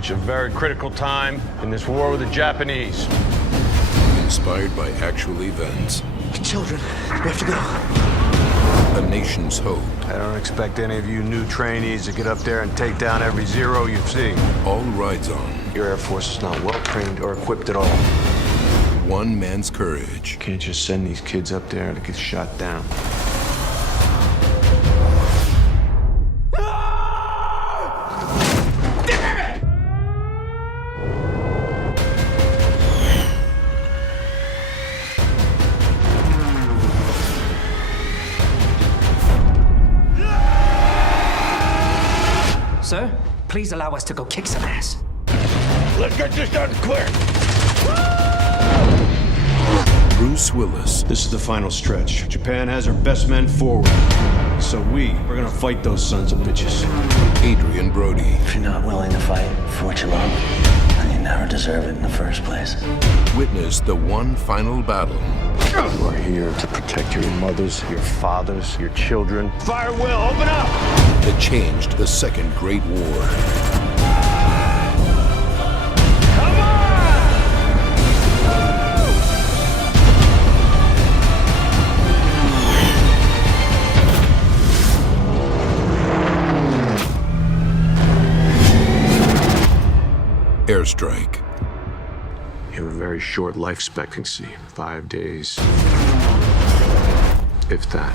reached a very critical time in this war with the Japanese. Inspired by actual events. Children, we have to go. A nation's hope. I don't expect any of you new trainees to get up there and take down every Zero you see. All rides on Your Air Force is not well trained or equipped at all. one man's courage. You can't just send these kids up there to get shot down. Sir, please allow us to go kick some ass. Let's get this done quick! Bruce Willis, This is the final stretch. Japan has her best men forward. So we're gonna fight those sons of bitches. Adrien Brody, If you're not willing to fight for what you love, then you never deserve it in the first place. witness the one final battle. You are here to protect your mothers, your fathers, your children. Fire Will, open up! That changed the Second Great War. Come on! Airstrike. You have a very short life expectancy, 5 days. If that.